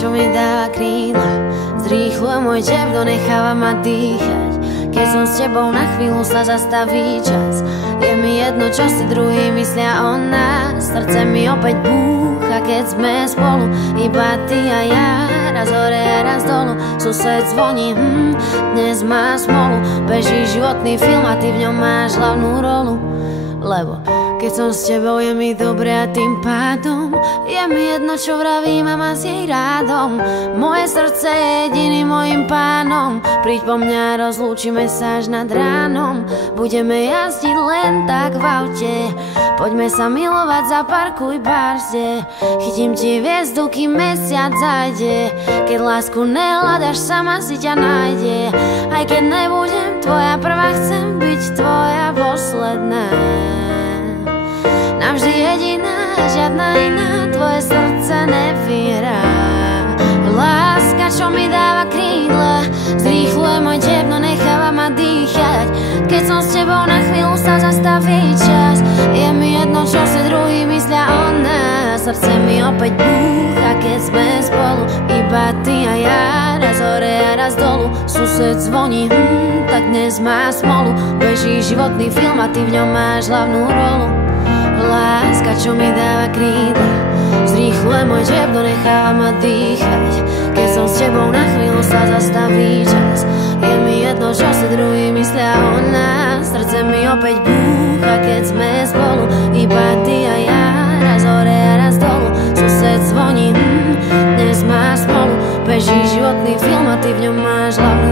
čo mi dáva krídla, zrýchluje môj tep, donecháva ma dýchať. Keď som s tebou, na chvíľu sa zastaví čas. Je mi jedno, čo si druhý myslia o nás. Srdce mi opäť búcha, keď sme spolu, iba ty a ja, raz hore a raz dolu. Sused zvoní, dnes má smolu. Beží životný film a ty v ňom máš hlavnú rolu. Lebo keď som s tebou, je mi dobre a tým pádom je mi jedno, čo vraví mama s jej rádom. Moje srdce je jediným mojim pánom. Príď po mňa, rozlúčime sa až nad ránom. Budeme jazdiť len tak v aute, poďme sa milovať, zaparkuj brzde. Chytím ti hviezdu, kým mesiac zajde. Keď lásku nehľadaš, sama si ťa nájde. Aj keď nebudem tvoja prvá, chcem byť tvoja posledná. Navždy jediná, žiadna iná, tvoje srdce nevyhrá. Láska, čo mi dáva krídla, zrýchluje môj tep, no necháva ma dýchať. Keď som s tebou, na chvíľu sa zastaví čas. Je mi jedno, čo si druhý myslia o nás. Srdce mi opäť búcha, keď sme spolu, iba ty a ja, raz hore a raz dolu. Sused zvoní, tak dnes má smolu. Beží životný film a ty v ňom máš hlavnú rolu. Láska, čo mi dáva krídla, zrýchluje môj tep, donecháva ma dýchať. Keď som s tebou, na chvíľu sa zastaví čas. Je mi jedno, čo si druhý myslia o nás. Srdce mi opäť búcha, keď sme spolu, iba ty a ja, raz hore a raz dolu. Sused zvoní, dnes má smolu. Beží životný film a ty v ňom máš hlavnú